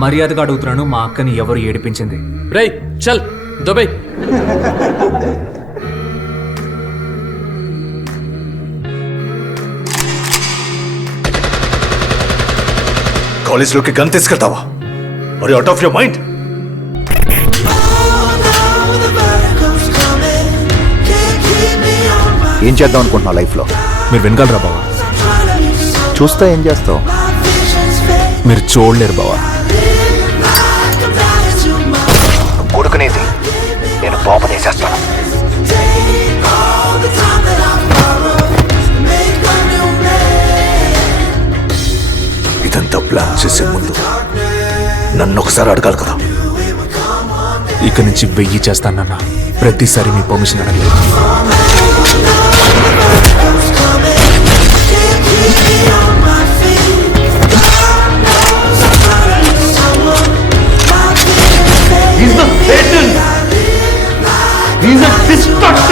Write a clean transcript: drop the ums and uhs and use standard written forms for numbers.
మర్యాదగా అడుగుతున్నాను, మా అక్కని ఎవరు ఏడిపించింది? రేయ్ చల్ దుబాయ్. కాలేజ్లోకి గన్ తీసుకెళ్తావా? మరి అవుట్ ఆఫ్ యువర్ మైండ్? ఏం చేద్దాం అనుకుంటున్నావు లైఫ్లో? మీరు వినగలరా బావా? చూస్తా ఏం చేస్తావు? మీరు చూడలేరు బావా. కొడుకునేది నేను పాపనేసేస్తాను. ఇదంతా ప్లాన్ చేసే ముందు నన్ను ఒకసారి అడగాలి కదా. ఇక నుంచి 1000 చేస్తానన్నా ప్రతిసారి మీ పర్మిషన్ అడగలేదు. He's a Satan. He's a destructive